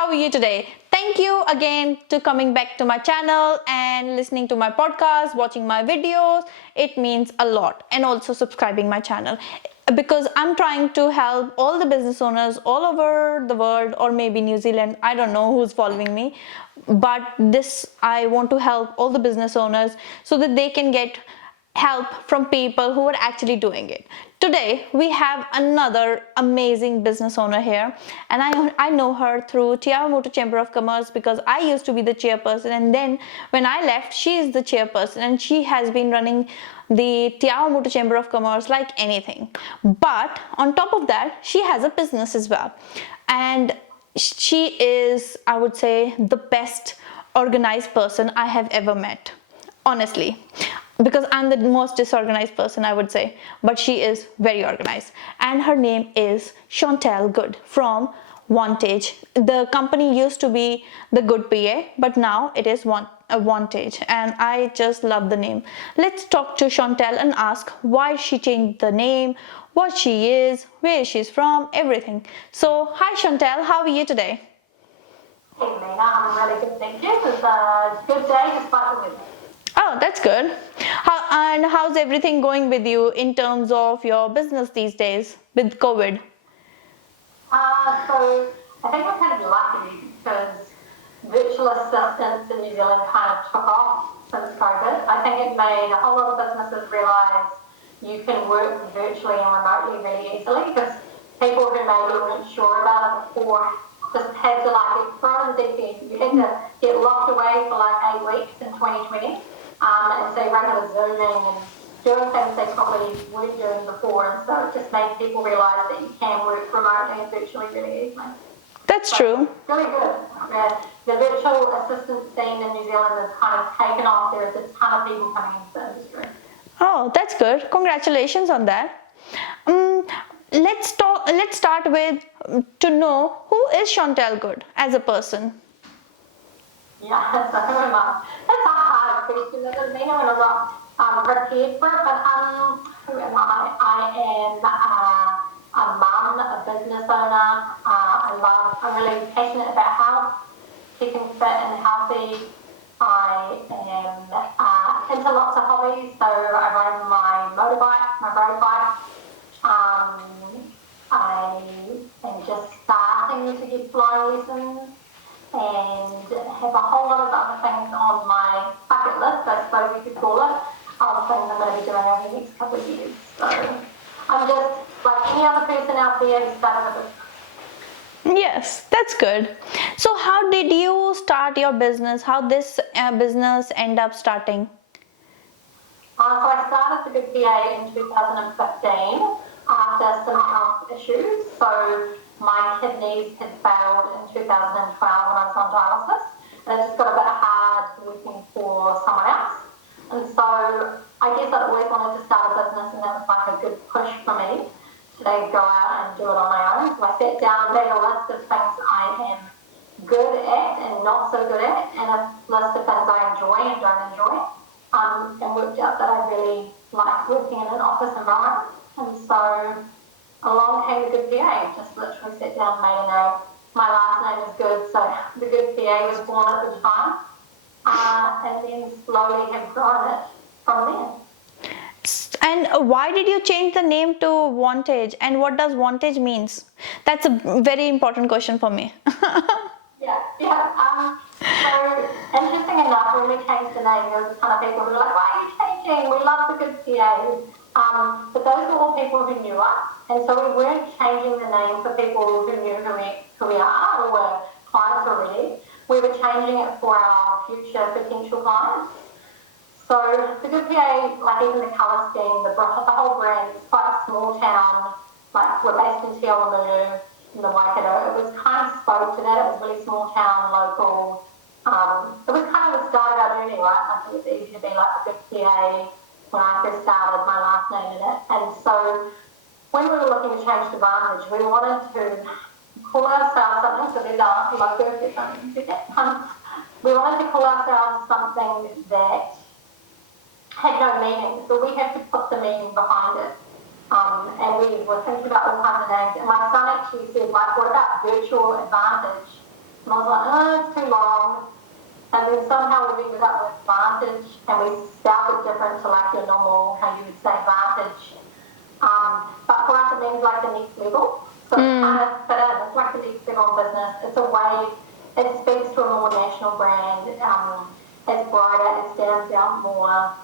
how are you today? Thank you again to coming back to my channel and listening to my podcast, watching my videos. It means a lot, and also subscribing my channel because I'm trying to help all the business owners all over the world, or maybe New Zealand. I don't know who's following me, but this I want to help all the business owners so that they can get help from people who are actually doing it. Today we have another amazing business owner here, and I know her through Te Awamutu Chamber of Commerce because I used to be the chairperson, and then when I left, she is the chairperson, and she has been running the Te Awamutu Chamber of Commerce like anything. But on top of that, she has a business as well, and she is, I would say, the best organized person I have ever met, honestly, because I'm the most disorganized person, I would say, but she is very organized. And her name is Chantelle Good from VarnTige. The company used to be the Good PA, but now it is VarnTige, and I just love the name. Let's talk to Chantelle and ask why she changed the name, what she is, where she's from, everything. So hi Chantelle, how are you today? Hey Lena, I'm really good, thank you. It's a good day despite the weather. Oh, that's good. How's everything going with you in terms of your business these days with COVID? So I think I'm kind of lucky because virtual assistants in New Zealand kind of took off since COVID. I think it made a whole lot of businesses realise you can work virtually and remotely really easily, because people who maybe weren't sure about it before just had to get thrown in the deep end. You had to get locked away for 8 weeks in 2020. And so regular Zooming and doing things they probably weren't doing before, and so it just made people realise that you can work remotely and virtually really easily. That's true. Really good. The virtual assistant scene in New Zealand has kind of taken off. There's a ton of people coming into the industry. Oh, that's good. Congratulations on that. Let's start with to know who is Chantelle Good as a person. Yeah, that's a hard question. That doesn't mean I'm not prepared for it, but who am I? I am a mum, a business owner. I'm really passionate about health, keeping fit and healthy. I am into lots of hobbies, so I ride my motorbike, my road bike. I am just starting to get flying lessons, and have a whole lot of other things on my bucket list, I suppose you could call it, of things I'm going to be doing over the next couple of years. So I'm just like any other person out there who started a business. Yes, that's good. So how did you start your business? How this business end up starting? So I started the Good PA in 2015 after some health issues. So my kidneys had failed in 2012 when I was on dialysis, and it just got a bit hard working for someone else. And so I guess I'd always wanted to start a business, and that was a good push for me to go out and do it on my own. So I sat down and made a list of things I am good at and not so good at, and a list of things I enjoy and don't enjoy, and worked out that I really like working in an office environment. And so along came the Good PA, just literally sat down and made a name. My last name is Good, so the Good PA was born at the time, and then slowly have grown it from there. And why did you change the name to VarnTige, and what does VarnTige means? That's a very important question for me. So interesting enough, when we changed the name, there was a ton of people who were like, "Why are you changing? We love the Good PA." But those were all people who knew us, and so we weren't changing the name for people who knew who we are or were clients already. We were changing it for our future potential clients. So the Good PA, even the colour scheme, the whole brand, it's quite a small town. We're based in Te Awamutu, in the Waikato. It was kind of spoke to that. It was really small town, local. It was kind of the start of our journey, right? It was easy to be the Good PA. When I first started, my last name in it. And so when we were looking to change to VarnTige, we wanted to call ourselves something, so there's our logo, if you see that. We wanted to call ourselves something that had no meaning, so we had to put the meaning behind it. And we were thinking about all kinds of names. And my son actually said, what about virtual advantage? And I was like, oh, it's too long. And then somehow we ended up with VarnTige, and we spelled it different to like your normal, how you would say VarnTige. But for us, it means like the next level. So it's kind of fit in. It's like the next level of business. It's a way, it speaks to a more national brand. It's brighter, it stands out more.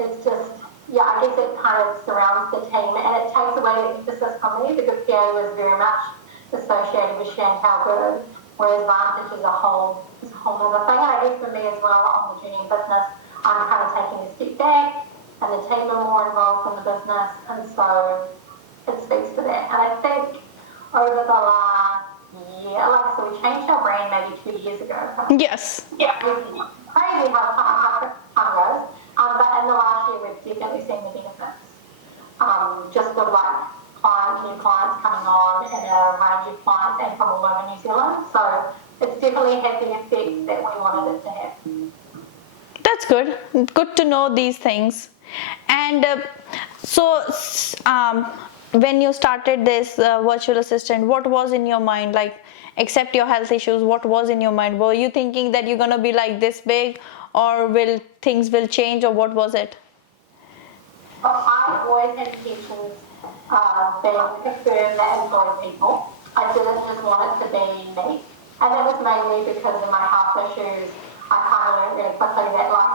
It's just, yeah, I guess it kind of surrounds the team, and it takes away the emphasis from me, because PA was very much associated with Chantelle Good, whereas VarnTige is a whole other thing. And I guess for me as well, on the journey in business, I'm kind of taking a step back, and the team are more involved in the business, and so it speaks to that. And I think over the last year, like, so we changed our brand maybe 2 years ago. Yes. Yeah, it's crazy how time goes. But in the last year, we've definitely seen the benefits. Just of like new clients coming on, and a range of clients, and from all over New Zealand. So it's definitely had the effect that we wanted it to have. That's good. Good to know these things. And when you started this virtual assistant, what was in your mind? Like, except your health issues, what was in your mind? Were you thinking that you're gonna be like this big, or things will change, or what was it? I always had intentions of being a firm that employed people. I didn't just want it to be me. And that was mainly because of my health issues. I kind of learned really quickly that, like,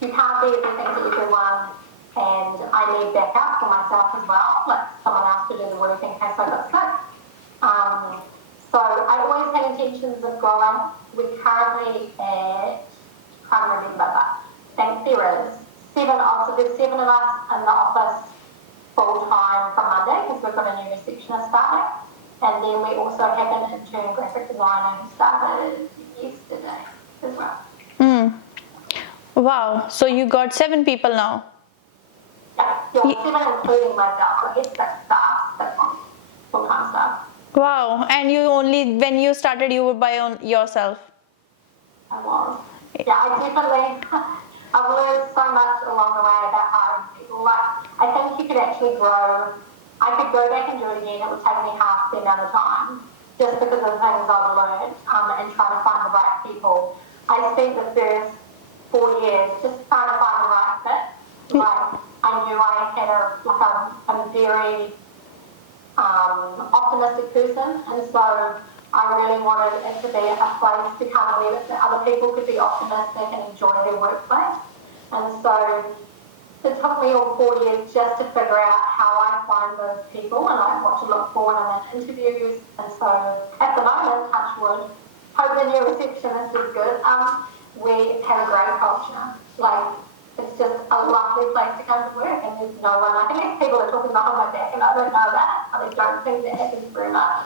you can't be everything to everyone, and I need backup for myself as well, like someone else to do the work in case I got sick. So I always had intentions of growing. We currently can't remember, but I think there is there's 7 of us in the office full time from Monday, because we've got a new receptionist starting, and then we also have an intern graphic designer who started yesterday as well. Wow, so you got 7 people now. Yeah, 7 including myself. I guess 6 staff, 6 full-time staff. Wow, and when you started, you were by yourself. I was. Yeah, I've learned so much along the way about hiring people. Like, I think you could actually grow. I could go back and do it again. It would take me half the amount of time, just because of the things I've learned, and trying to find the right people. I spent the first 4 years just trying to find the right fit. Like, I knew I had a very optimistic person, and so I really wanted it to be a place to come where other people could be optimistic and enjoy their workplace. And so it took me all 4 years just to figure out how I find those people, and like what to look for in the interviews. And so at the moment, touch wood, hope the new receptionist is good. We have a great culture. Like, it's just a lovely place to come to work, and there's no one. I think people are talking behind my back, and I don't know that. I don't think that happens very much.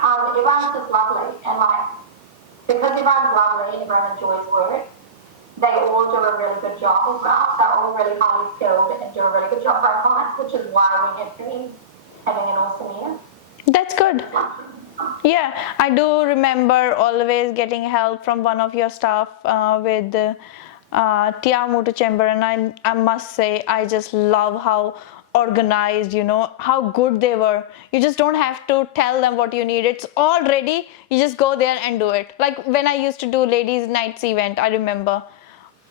Everyone's just lovely, and like, because everyone's lovely and everyone enjoys work, they all do a really good job as well. They're all really highly skilled and do a really good job for our clients, which is why we have been having an awesome year. That's good. Yeah, I do remember always getting help from one of your staff with the Te Awamutu chamber, and I must say, I just love how organized, how good they were. You just don't have to tell them what you need. It's all ready. You just go there and do it. Like when I used to do ladies' nights event, I remember.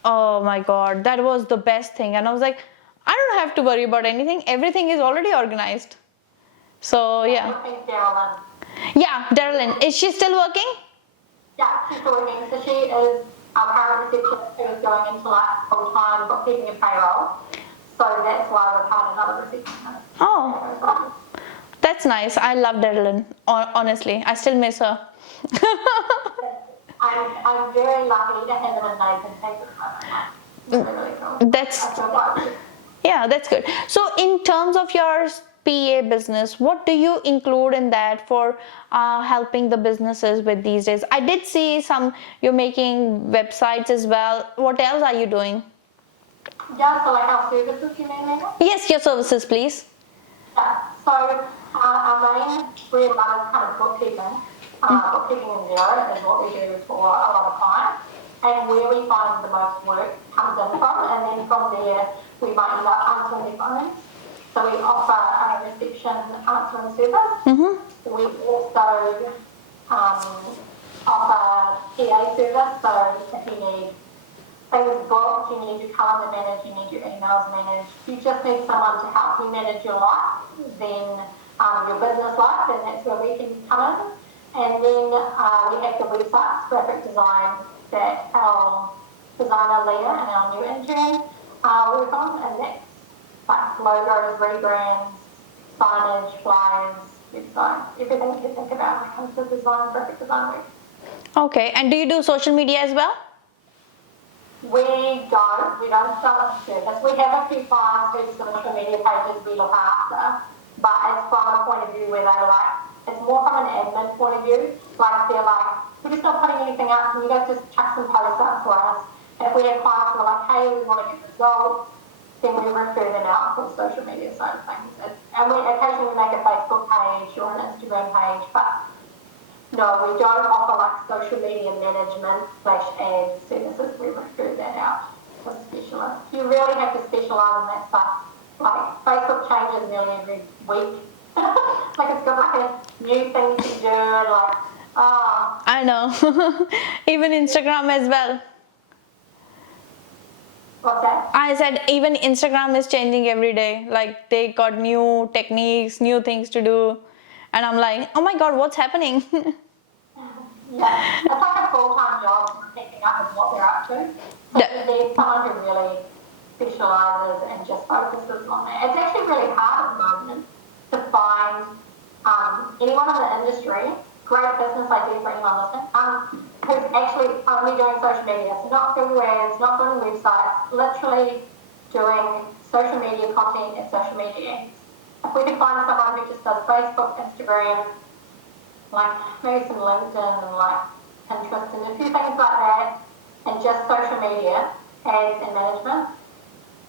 Oh my God, that was the best thing. And I was like, I don't have to worry about anything. Everything is already organized. So yeah. Yeah, Darlene, is she still working? Yeah, she's still working. So she is our current receptionist who is going into like full-time bookkeeping and payroll. So that's why we've had another receptionist. Oh, that's nice. I love Darlene, honestly. I still miss her. I'm very lucky to have an amazing team. Really cool. That's good. So in terms of your PA business, what do you include in that for helping the businesses with these days? I did see you're making websites as well. What else are you doing? Yeah, so like our services, you mean, Megan? Yes, your services, please. Yeah, so our main bread and butter is kind of bookkeeping. Bookkeeping in Xero is what we do for a lot of clients. And where we find the most work comes in from, and then from there we might end up answering their phones. So we offer a reception answering service. We also offer PA service. So if you need things booked, you need your calendar managed, you need your emails managed, you just need someone to help you manage your life, then your business life, and that's where we can come in. And then we have the websites, graphic design, that our designer Leah and our new intern work on, and that's like logos, rebrands, signage, flyers, website, everything you can think about when it comes to design, graphic design work. Okay, and do you do social media as well? We don't sell a service. We have a few clients whose social media pages we look after, but it's from a point of view where they're like, it's more from an admin point of view. Like they're like, we're just not putting anything up, can you guys just chuck some posts up for us? And if we have clients who are like, hey, we want to get results, then we refer them out for the social media side of things. And we occasionally make a Facebook page or an Instagram page, but no, we don't offer like social media management / ad services. We refer that out to specialists. You really have to specialise in that stuff. Like Facebook changes nearly every week. Like it's got like a new thing to do. Like, I know. Even Instagram as well. what's that? I said even Instagram is changing every day. Like they got new techniques, new things to do. And I'm like, oh my God, what's happening? Yeah, it's like a full-time job keeping up with what they're up to. So you need someone who really specialises and just focuses on that. It's actually really hard at the moment to find anyone in the industry, great business idea for anyone listening, who's actually only doing social media. So not Google ads, not doing websites, literally doing social media content and social media ads. If we could find someone who just does Facebook, Instagram, like maybe some LinkedIn and like Pinterest and a few things like that, and just social media ads and management,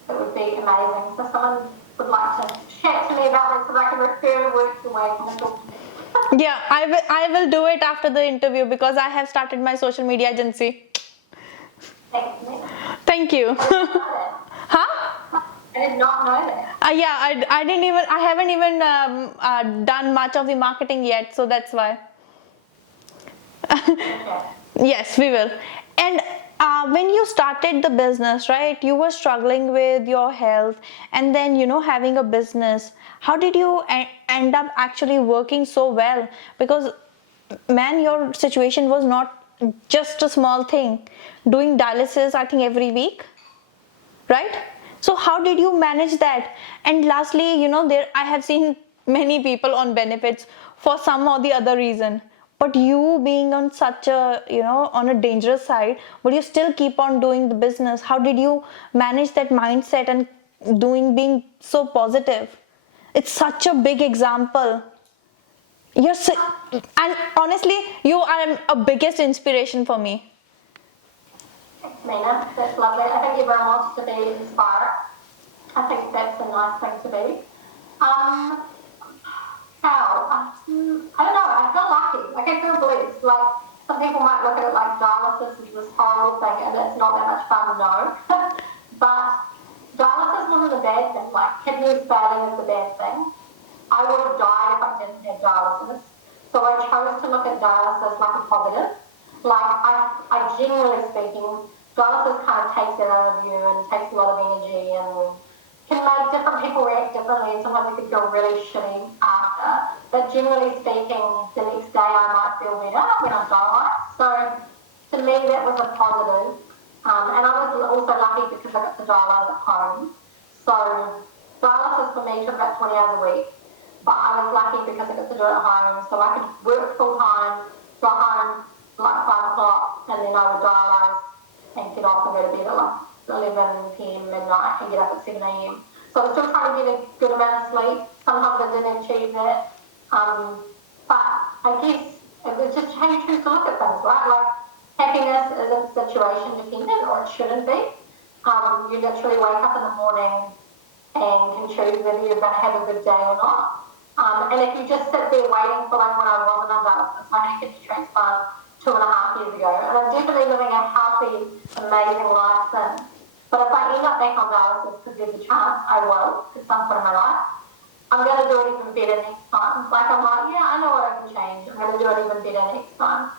it would be amazing. So someone would like to chat to me about that so that I can refer work away from talk to me. Yeah, I will do it after the interview because I have started my social media agency. Thanks, Nina. Thank you. Huh? I did not know that. Yeah, I haven't even done much of the marketing yet, so that's why. Okay. Yes, we will. And when you started the business, right, you were struggling with your health and then, having a business. How did you end up actually working so well? Because, man, your situation was not just a small thing. Doing dialysis, I think, every week, right? So how did you manage that? And lastly, there I have seen many people on benefits for some or the other reason, but you being on such a on a dangerous side, but you still keep on doing the business. How did you manage that mindset and being so positive? It's such a big example. And honestly, you are a biggest inspiration for me. Thanks, Nina. That's lovely. I think everyone wants to be inspired. I think that's a nice thing to be. How? I don't know. I feel lucky. Like I feel blessed. Like some people might look at it like dialysis is this horrible thing and it's not that much fun. No. But dialysis wasn't a bad thing. Like kidneys failing is a bad thing. I would have died if I didn't have dialysis. So I chose to look at dialysis like a positive. Like I genuinely speaking, dialysis kind of takes it out of you and takes a lot of energy and can make different people react differently, and sometimes it can feel really shitty after. But generally speaking, the next day I might feel better when I'm dialyzed. So to me that was a positive. And I was also lucky because I got to dialyze at home. So dialysis for me took about 20 hours a week. But I was lucky because I got to do it at home. So I could work full time, go home like 5 o'clock, and then I would dialyze and get off and go to bed at like 11 p.m. midnight and get up at 7 a.m. So I was still trying to get a good amount of sleep. Sometimes I didn't achieve that. But I guess it was just how you choose to look at things, right? Like happiness isn't situation dependent, or it shouldn't be. You literally wake up in the morning and can choose whether you're going to have a good day or not. And if you just sit there waiting for like when I wasn't on dialysis, I had a kidney transplant 2.5 years ago, and I'm definitely living a healthy, amazing life since. But if I end up back on dialysis, because there's a chance I will at some point in my life, I'm going to do it even better next time. Like, I'm like, yeah, I know what I can change. I'm going to do it even better next time.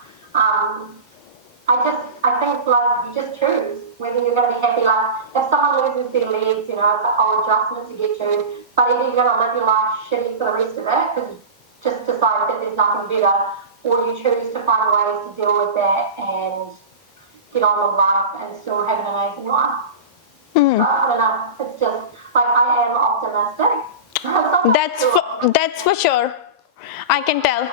I think, like, you just choose whether you're going to be happy. Like, if someone loses their legs, you know, it's a whole adjustment to get to. But either you're going to live your life shitty for the rest of it because you just decide that there's nothing better, or you choose to find ways to deal with that and get on with life and still have an amazing life. So, I don't know. It's just, like, I am optimistic. That's for sure. I can tell.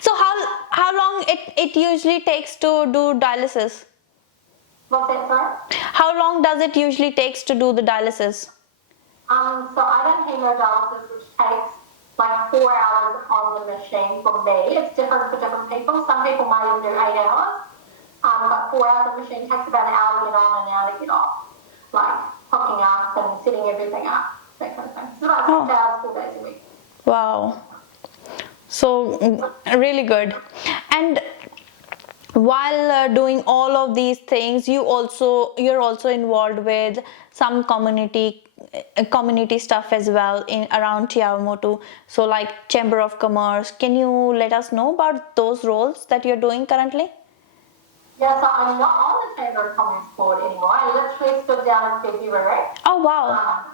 So how long it usually takes to do dialysis? What's that, sorry? How long does it usually takes to do the dialysis? So I done hemodialysis, which takes like 4 hours on the machine for me. It's different for different people. Some people might even do 8 hours. But 4 hours on the machine takes about an hour to get on and an hour to get off. Like hooking up and setting everything up, that kind of thing. So about 6 hours, 4 days a week. Wow. So really good. And while doing all of these things, you're also involved with some community stuff as well in around Te Awamutu. So like Chamber of Commerce. Can you let us know about those roles that you're doing currently? Yeah, so I'm not on the Chamber of Commerce board anymore. I literally stood down in February. Oh wow.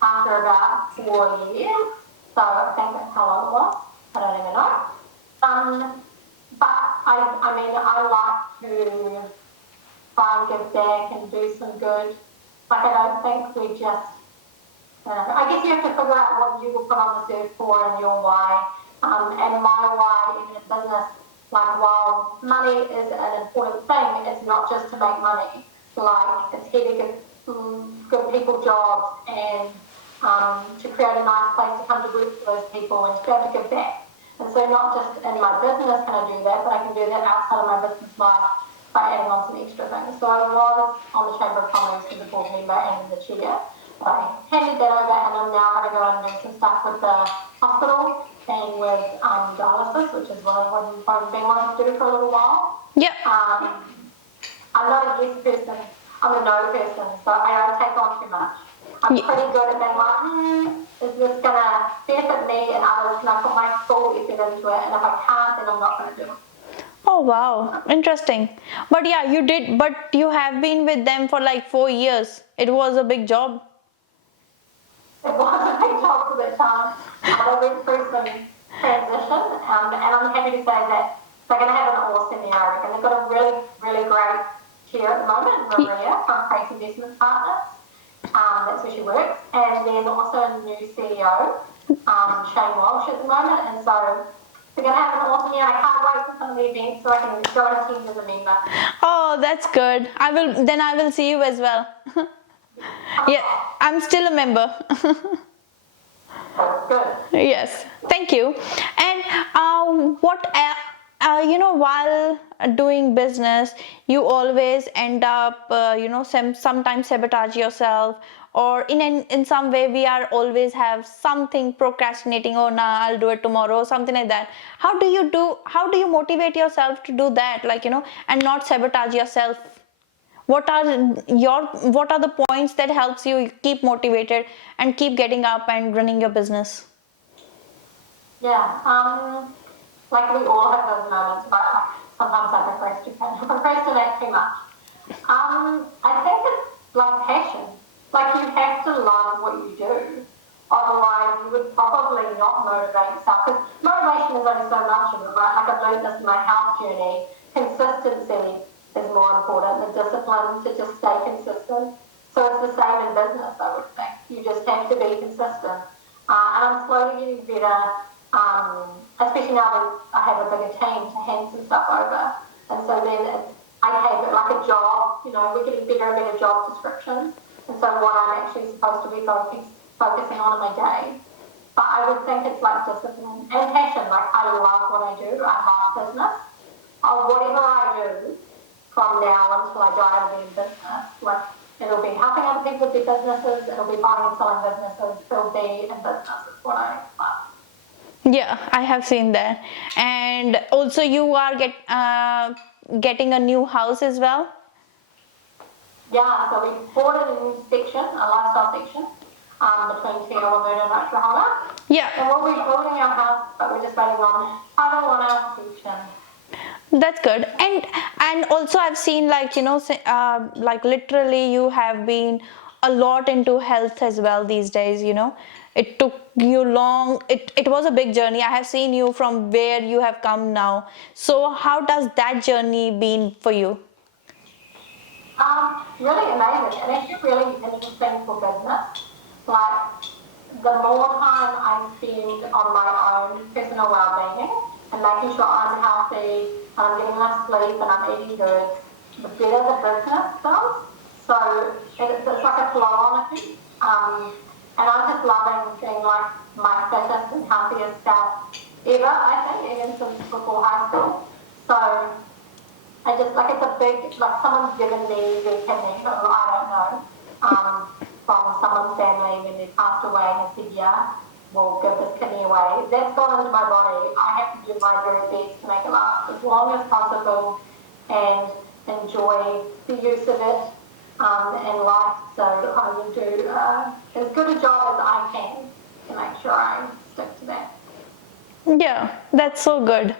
After about 4 years. So I think that's how long it was. I don't even know. But I mean, I like to try and give back and do some good. Like, I don't think we just, I guess you have to figure out what you will put on the surf for and your why. And my why in a business, like, while money is an important thing, it's not just to make money. Like, it's here to give people jobs and to create a nice place to come to work for those people and to be able to give back. And so not just in my business can I do that, but I can do that outside of my business life by adding on some extra things. So I was on the Chamber of Commerce as a board member and in the chair. But I handed that over and I'm now going to go and do some stuff with the hospital and with dialysis, which is what I've been wanting to do for a little while. Yeah. I'm not a yes person, I'm a no person, so I don't take on too much. I'm pretty good at being like, is this going to benefit me and others? Can I put my full effort into it? And if I can't, then I'm not going to do it. Oh wow, interesting. But yeah, you have been with them for like 4 years. It was a big job. It was a big job for that time. They went through some transition, and I'm happy to say that they're going to have an awesome year. And they've got a really, really great chair at the moment, Maria from Price Investment Partners. That's where she works. And then also a new CEO, Shane Walsh at the moment. And so we're going to have an awesome year. I can't wait for some of the events so I can go and attend as a member. Oh, that's good. I will see you as well. Yeah, I'm still a member. Good. Yes, thank you. And while doing business, you always end up, sometimes sabotage yourself, or in some way we are always have something procrastinating. Oh, nah, I'll do it tomorrow, something like that. How do you motivate yourself to do that, and not sabotage yourself? What are the points that helps you keep motivated and keep getting up and running your business? Yeah, like we all have those moments, but sometimes I procrastinate too much. I think it's like passion. Like, you have to love what you do. Otherwise, you would probably not motivate yourself. Because motivation is only so much of it, right? Like, I've learned this in my health journey. Consistency is more important. The discipline to just stay consistent. So it's the same in business, I would think. You just have to be consistent. And I'm slowly getting better, especially now that I have a bigger team to hand some stuff over. And so then I have it like a job, we're getting better and better job descriptions. And so what I'm actually supposed to be focusing on in my day. But I would think it's like discipline and passion. Like, I love what I do. I love business. Whatever I do from now until I die, it'll be in business. Like, it'll be helping other people with their businesses. It'll be buying and selling businesses. It'll be in business. It's what I love. Yeah, I have seen that. And also you are getting a new house as well? Yeah, so we bought a new section, a lifestyle section. between Te Awamutu and Oklahoma. Yeah. And we'll be building our house, but we're just waiting on title on our section. That's good. And also I've seen, like, like literally you have been a lot into health as well these days. It took you long. It was a big journey. I have seen you from where you have come now. So how does that journey been for you? Really amazing, and actually really interesting for business. Like, the more time I spend on my own personal well-being and making sure I'm healthy, and I'm getting enough sleep, and I'm eating good, the better the business does. So it's like a flow-on effect. And I'm just loving being like my fittest and healthiest self ever, I think, even since before high school. So I just, like, it's a big, like, someone's given me their kidney, or I don't know, from someone's family when they passed away and said, yeah, we'll give this kidney away. That's gone into my body. I have to do my very best to make it last as long as possible and enjoy the use of it in life. So I will do as good a job as I can to make sure I stick to that. Yeah, that's so good.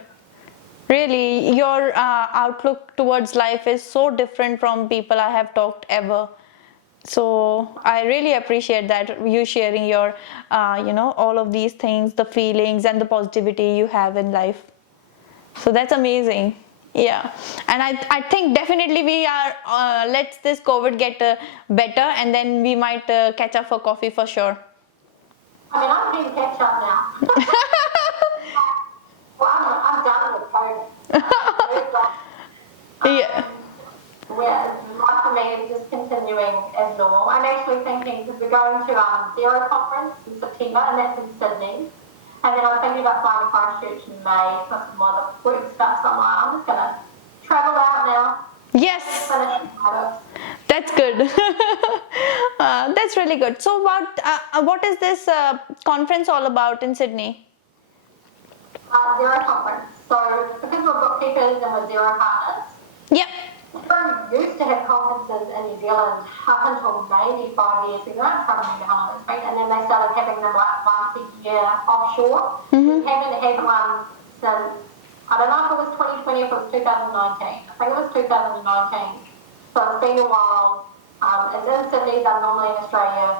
Really, your outlook towards life is so different from people I have talked ever. So I really appreciate that you sharing your, all of these things, the feelings and the positivity you have in life. So that's amazing. Yeah, and I think definitely we are, let this COVID get better, and then we might catch up for coffee for sure. I mean, I'm playing catch up now. Well, I'm done with COVID. Yeah. Where life for me is just continuing as normal. I'm actually thinking, because we're going to Zero conference in September, and that's in Sydney. And then I'm thinking about flying to Christchurch in May, plus some other work stuff. So I'm just going to travel out now. Yes. That's good. That's really good. So what is this conference all about in Sydney? Zero conference. So because we're bookkeepers and we're Zero partners, Yep. we used to have conferences in New Zealand up until maybe 5 years ago. I'm trying to remember how long it's been. And then they started having them like once a year offshore. We haven't had one since, I don't know if it was 2020 or if it was 2019. I think it was 2019. So it's been a while. It's in Sydney, they're normally in Australia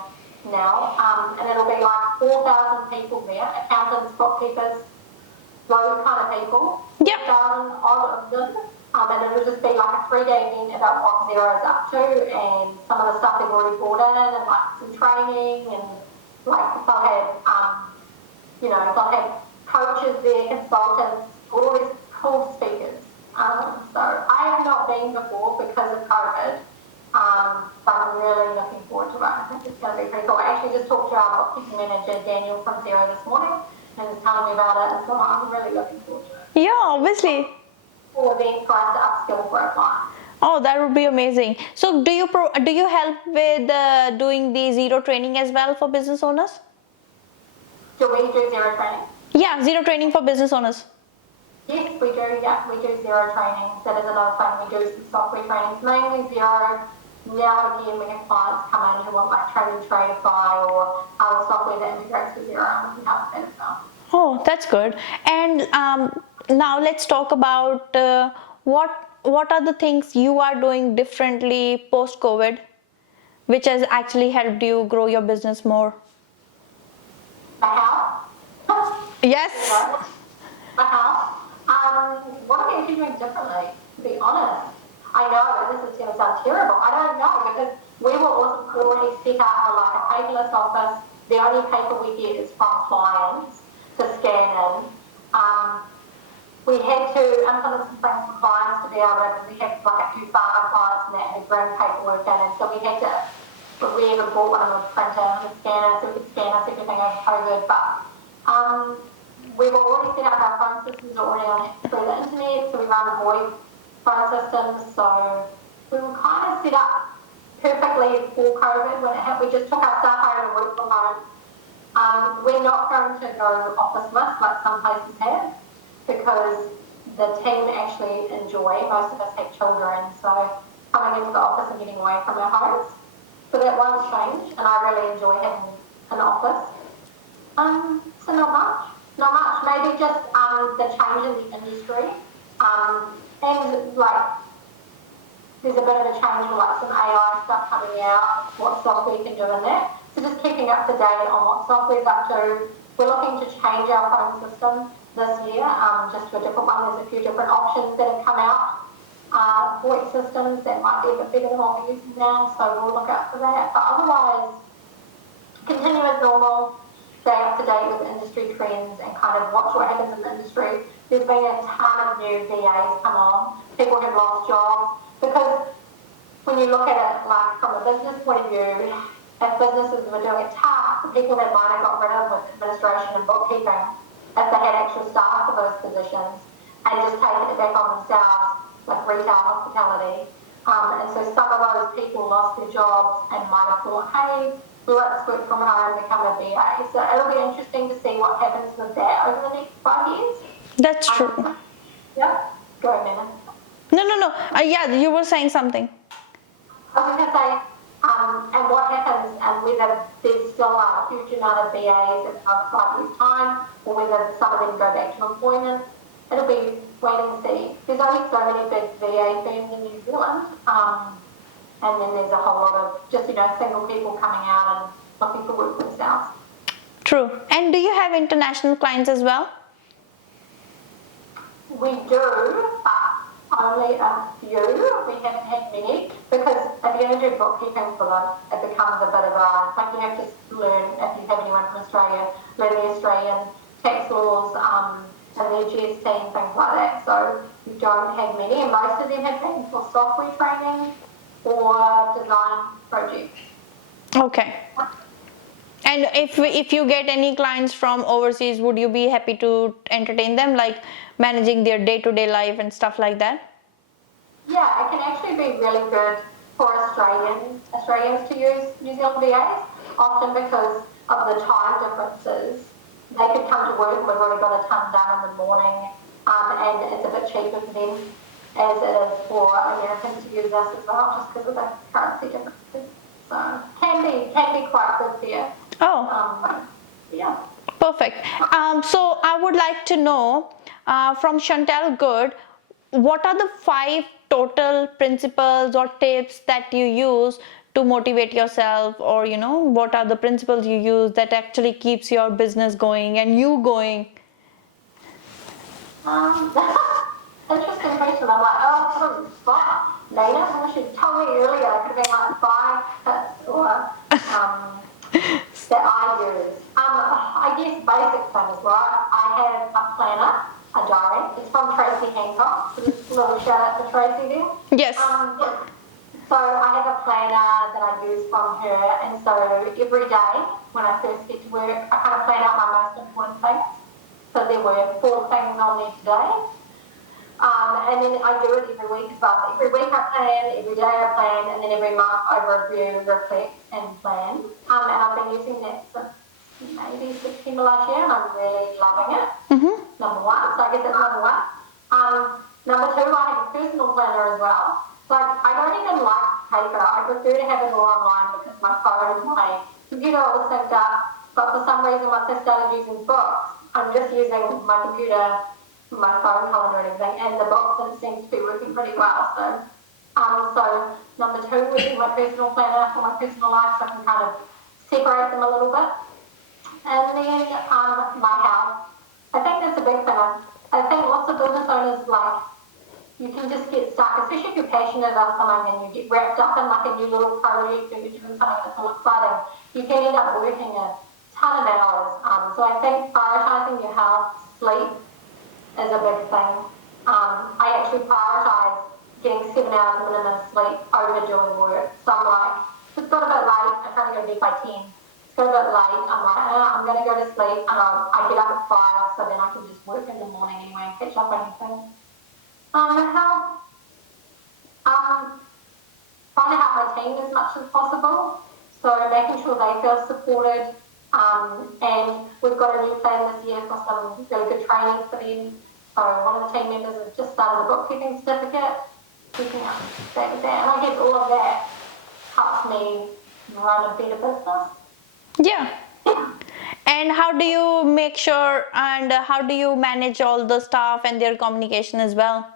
now. And it'll be like 4,000 people there, accountants, bookkeepers, those kind of people. Yep. 4,000 odd of them. And it'll just be like a 3-day event about what Xero is up to and some of the stuff they've already brought in, and like some training, and like they'll have, they'll have coaches there, consultants, all these cool speakers. So I have not been before because of COVID, but I'm really looking forward to it. I think it's going to be pretty cool. I actually just talked to our bookkeeping manager, Daniel from Xero, this morning, and he's telling me about it, and so I'm really looking forward to it. Yeah, obviously. Event for us to upskill for a client. Oh, that would be amazing. So do you help with doing the Xero training as well for business owners? Do we do Xero training? Yeah, Xero training for business owners. Yes, we do. Yeah, we do Xero training. That is another thing. We do some software trainings, mainly Xero. Now and again, we have clients come in who want like training Tradify or other software that integrates with Xero, and we can help with that as well. Oh, that's good. And now let's talk about what are the things you are doing differently post-COVID, which has actually helped you grow your business more. My house. Yes. My house. What am I actually doing differently? To be honest, I know this is going to sound terrible. I don't know, because we were already set up on like a paperless office. The only paper we get is from clients to scan in. We had to implement some things for clients to be able to, because we had like a few pharma clients and that had to bring paperwork in, and so we even bought one of a printer and a scanner so we could scan us everything over COVID. But we've already set up our phone systems already through the internet, so we run VoIP phone systems, so we were kind of set up perfectly for COVID when it hit. We just took our stuff home and worked from home. We're not going to go office-less like some places have, because the team actually enjoy, most of us have children, so coming into the office and getting away from our homes. So that won't change, and I really enjoy having an office. So not much. Not much. Maybe just the change in the industry. And like there's a bit of a change with like some AI stuff coming out, what software you can do in there. So just keeping up to date on what software's up to. We're looking to change our phone system this year, just to a different one. There's a few different options that have come out. VoIP systems that might be a bit bigger than what we're using now, so we'll look out for that. But otherwise, continue as normal, stay up to date with industry trends and kind of watch what happens in the industry. There's been a ton of new VAs come on. People have lost jobs because when you look at it like from a business point of view, if businesses were doing it tough, the people that might have got rid of with administration and bookkeeping, if they had actual staff for those positions and just taken it back on themselves, like retail, hospitality. And so some of those people lost their jobs and might have thought, hey, let's work from home and become a VA. So it'll be interesting to see what happens with that over the next 5 years. That's true. Yeah, go Amanda. No. Yeah, you were saying something. I was going to say, and what happens, and whether there's still a huge amount of VAs in another 5 years' time, or whether some of them go back to employment, it'll be wait and see. There's only so many big VA firms in New Zealand, and then there's a whole lot of just, single people coming out and looking for work themselves. True. And do you have international clients as well? We do, but only a few. We haven't had many because if you're going to do bookkeeping for them, it becomes a bit of a, like you have to learn, if you have anyone from Australia, learn the Australian tax laws and their GST and things like that. So we don't have many, and most of them have been for software training or design projects. Okay. And if you get any clients from overseas, would you be happy to entertain them, like managing their day-to-day life and stuff like that? Yeah, it can actually be really good for Australians to use New Zealand VAs, often because of the time differences. They could come to work and we've already got a ton done in the morning, and it's a bit cheaper for them as it is for Americans to use us as well, just because of the currency differences. So can be quite good there. Oh. Yeah. Perfect. So I would like to know from Chantelle Good, what are the 5 total principles or tips that you use to motivate yourself, or what are the principles you use that actually keeps your business going and you going? Interesting question. I'm like, oh, I don't know. Nina, I wish you'd told me earlier. It could have been like 5 tips or that I use. I guess basic things, right? I have a planner, a diary. It's from Tracy Hancock, so just a little shout out to Tracy there. Yes. So I have a planner that I use from her, and so every day when I first get to work, I kind of plan out my most important things. So there were 4 things on there today. And then I do it every week as well. So every week I plan, every day I plan, and then every month I review, reflect, and plan. And I've been using that since maybe September last year, and I'm really loving it. Mm-hmm. Number 1, so I guess that's number 1. Number 2, I have a personal planner as well. Like, I don't even like paper. I prefer to have it all online because my phone, my computer all synced up. But for some reason, once I started using books, I'm just using my computer, my phone calendar and everything, and the books, and it seems to be working pretty well. So number 2 would be my personal planner for my personal life, so I can kind of separate them a little bit. And then my health. I think that's a big thing. I think lots of business owners, like, you can just get stuck, especially if you're passionate about something and you get wrapped up in like a new little project or you're doing something that's all exciting. You can end up working a ton of hours. So I think prioritising your health, sleep is a big thing. I actually prioritise getting 7 hours minimum sleep over doing work. So I'm like, if it's got a bit late, I try to go to bed by 10. It's got a bit late, I'm like, I'm going to go to sleep, and I get up at 5, so then I can just work in the morning anyway and catch up on anything. Health. Trying to help my team as much as possible. So making sure they feel supported. And we've got a new plan this year for some really good training for them. So one of the team members has just started a bookkeeping certificate. Keeping up with that. And I guess all of that helps me run a better business. Yeah, And how do you make sure and how do you manage all the staff and their communication as well?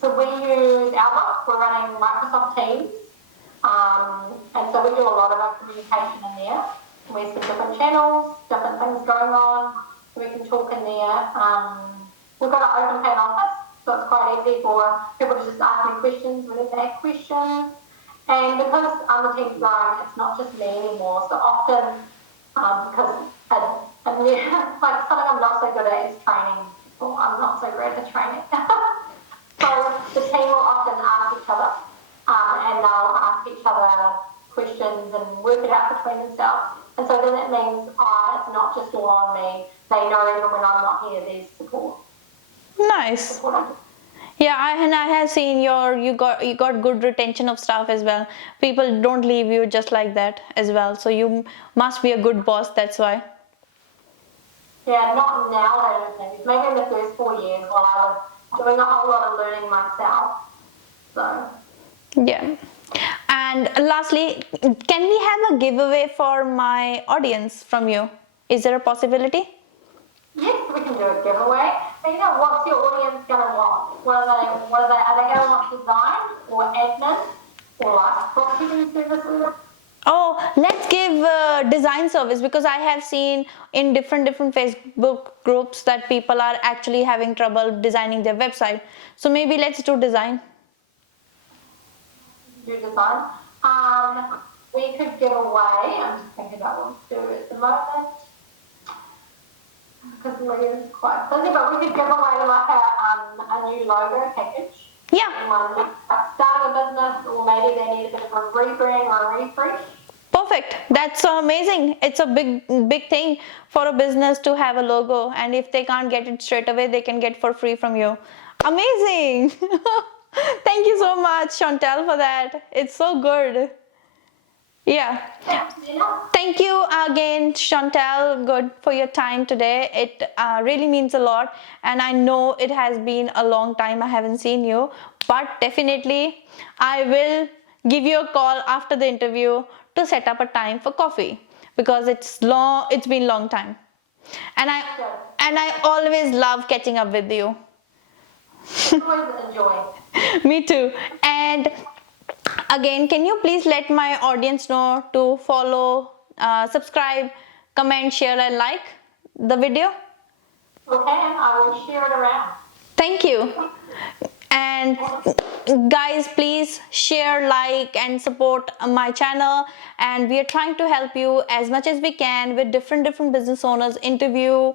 So we use Outlook. We're running Microsoft Teams. And so we do a lot of our communication in there. We have different channels, different things going on. We can talk in there. We've got an open plan office, so it's quite easy for people to just ask me questions whenever they have questions. And because the team's growing, it's not just me anymore. So often, because like something I'm not so good at is training. Well, I'm not so great at training. So the team will often ask each other, and they'll ask each other questions and work it out between themselves. And so then it means it's not just all on me. They know even when I'm not here, there's support. Nice. Yeah, and I have seen you got good retention of staff as well. People don't leave you just like that as well. So you must be a good boss. That's why. Yeah, not nowadays. Maybe in the first 4 years while I was doing a whole lot of learning myself. So. Yeah. And lastly, can we have a giveaway for my audience from you? Is there a possibility? Yes, we can do a giveaway. But what's your audience gonna want? Are they gonna want design or admin or like bookkeeping services? Oh, let's give design service, because I have seen in different Facebook groups that people are actually having trouble designing their website. So maybe let's do design. Do design. We could give away. I'm just thinking about what to do at the moment because Leah's quite busy. But we could give away like a new logo package. Yeah. Anyone starting a business, or maybe they need a bit of a rebrand or a refresh. Perfect. That's amazing. It's a big thing for a business to have a logo, and if they can't get it straight away, they can get for free from you. Amazing. Thank you so much, Chantelle, for that. It's so good. Yeah. Thank you again, Chantelle Good, for your time today. It really means a lot, and I know it has been a long time I haven't seen you, but definitely I will give you a call after the interview to set up a time for coffee, because it's been a long time, and I always love catching up with you. Always enjoy. Me too. And again, can you please let my audience know to follow, subscribe, comment, share and like the video? Okay, I will share it around. Thank you. And guys, please share, like and support my channel, and we are trying to help you as much as we can with different business owners interview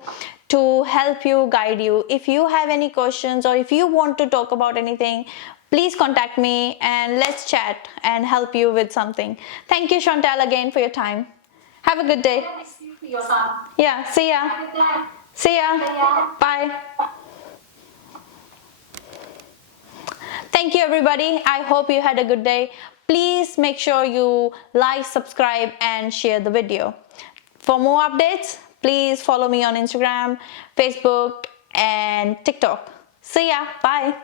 to help you, guide you. If you have any questions or if you want to talk about anything, please contact me and let's chat and help you with something. Thank you, Chantelle, again for your time. Have a good day. Thank you for your time. Yeah, see ya. Have a good day. See ya. See ya. Bye. Thank you, everybody. I hope you had a good day. Please make sure you like, subscribe and share the video. For more updates, please follow me on Instagram, Facebook and TikTok. See ya. Bye.